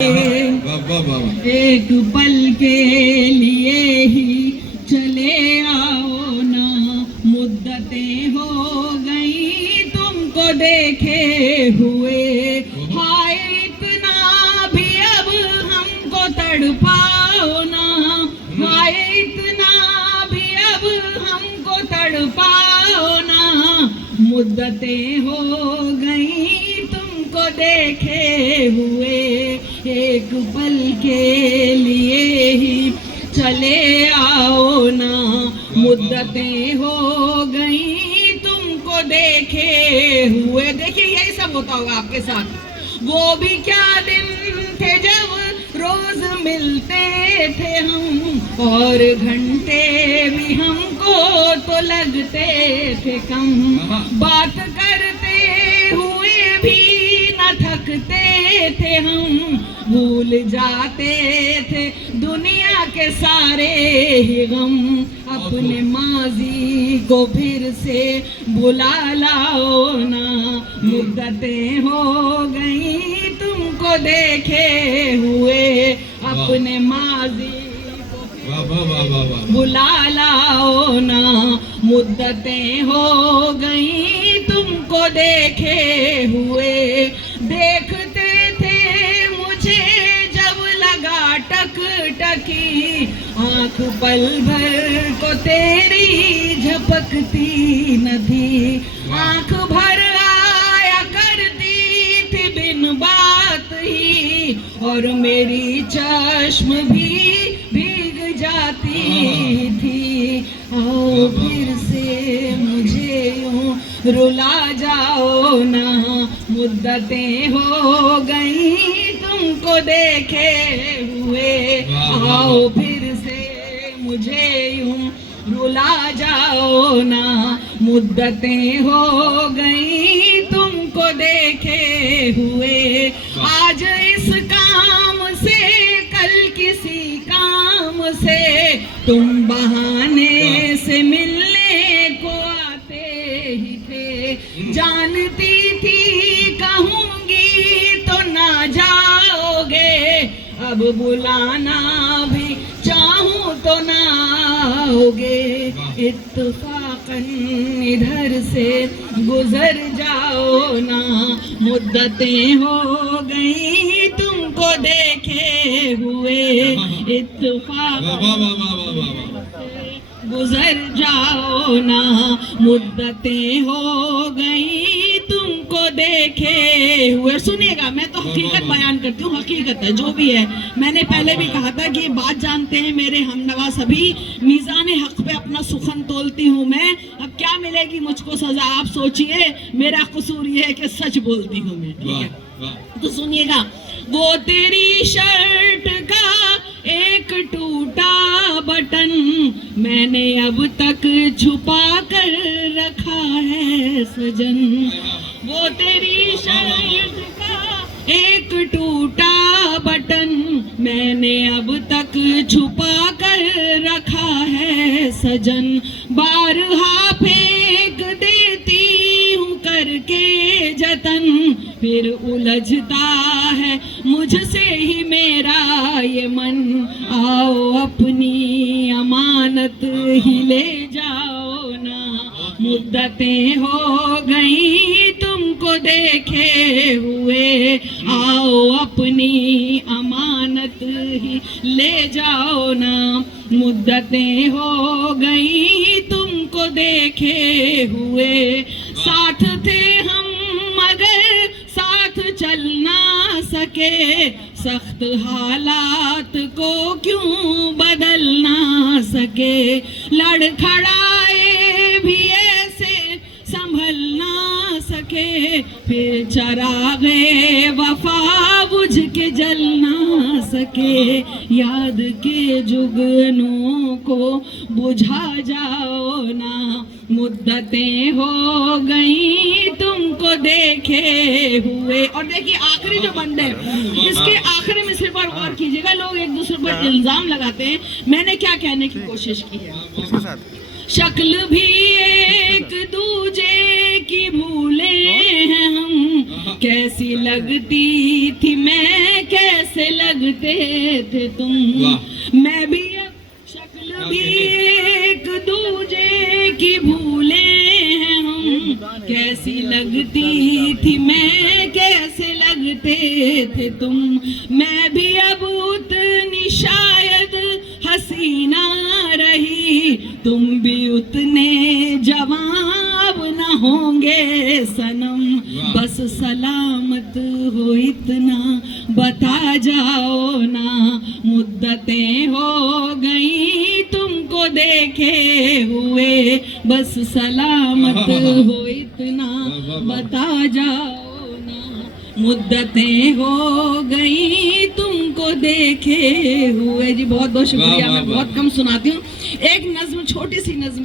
एक पल के लिए ही चले आओ ना, मुद्दतें हो गई तुमको देखे हुए। हाय इतना भी अब हमको तड़पाओ ना, हाय इतना भी अब हमको तड़पाओ ना, मुद्दतें हो गई तुमको देखे हुए। एक पल के लिए ही चले आओ ना, मुद्दतें हो गई तुमको देखे हुए। देखिए यही सब होता होगा आपके साथ। वो भी क्या दिन थे जब रोज मिलते थे हम, और घंटे भी हमको तो लगते थे कम। बात करते हुए भी न थकते थे हम, भूल जाते थे दुनिया के सारे ही गम। अपने माजी को फिर से बुला लाओ ना, मुद्दतें हो गई तुमको देखे हुए। अपने माजी को बुला लाओ ना, मुद्दतें हो गई तुमको देखे हुए। देखते थे मुझे जब लगा टकटकी, आँख पल भर को तेरी झपकती न थी। आँख भर आया करती थी बिन बात ही, और मेरी चश्म भी भीग जाती थी। आओ फिर से मुझे यूं रुला जाओ ना, मुद्दतें हो गई तुमको देखे हुए। आओ फिर से मुझे यूं रुला जाओ ना, मुद्दतें हो गई तुमको देखे हुए। आज इस काम से कल किसी काम से, तुम बहाने से मिलने को आते ही थे। जानती थी कहूँगी तो ना जाओगे, अब बुलाना भी चाहूँ तो ना आओगे। इत्तफाकन इधर से गुजर जाओ ना, मुद्दतें हो गई तुमको देखे हुए। इत्तफाकन गुजर जाओ ना, मुद्दतें हो गई तुमको देखे हुए। सुनिएगा, मैं तो हकीकत बयान करती हूँ, हकीकत है जो भी है। मैंने पहले भी कहा था कि बात जानते हैं मेरे हमनवा सभी, मीज़ान हक पे अपना सुखन तोलती हूँ मैं। अब क्या मिलेगी मुझको सजा आप सोचिए, मेरा कसूर ये है कि सच बोलती हूँ मैं। ठीक है, तो सुनिएगा। वो तेरी शर्ट का एक टूटा बटन मैंने अब तक छुपा कर रखा है सजन। वो तेरी शर्ट का एक टूटा बटन मैंने अब तक छुपा कर रखा है सजन। बारहा फेंक देती हूँ करके जतन, फिर उलझता है मुझसे ही मेरा ये मन। आओ अपनी अमानत ही ले जाओ ना, मुद्दतें हो गई तुमको देखे हुए। आओ अपनी अमानत ही ले जाओ ना, मुद्दतें हो गई तुमको देखे हुए। साथ थे हम मगर साथ चल ना सके, सख्त हालात को क्यों बदल ना सके। लड़खड़ाए भी ऐसे संभल ना सके, फिर चरागे वफा बुझ के जल ना सके। याद के जुगनों को बुझा जाओ ना, मुद्दतें हो गई तुमको देखे हुए। और देखिए आखिरी जो बंद है, इसके आखिरी में सिर्फ और गौर कीजिएगा, लोग एक दूसरे पर इल्जाम लगाते हैं। मैंने क्या कहने की कोशिश की है, शक्ल भी एक दूजे की भूले हैं हम, कैसी लगती थी मैं, कैसे लगते थे तुम। मैं भी अब शक्ल भी एक दूजे की भूले हैं हम, कैसी लगती थी मैं, कैसे लगते थे तुम। मैं भी अब उतनी शायद हसीना रही, तुम भी उतने जवाब न होंगे सनम। बस सलामत हो इतना बता जाओ ना, मुद्दतें हो गई तुमको देखे हुए, बस सलामत हो इतना बता जाओ ना, मुद्दतें हो गई तुमको देखे हुए। जी बहुत बहुत शुक्रिया। मैं बहुत कम सुनाती हूँ, एक नज्म, छोटी सी नज्म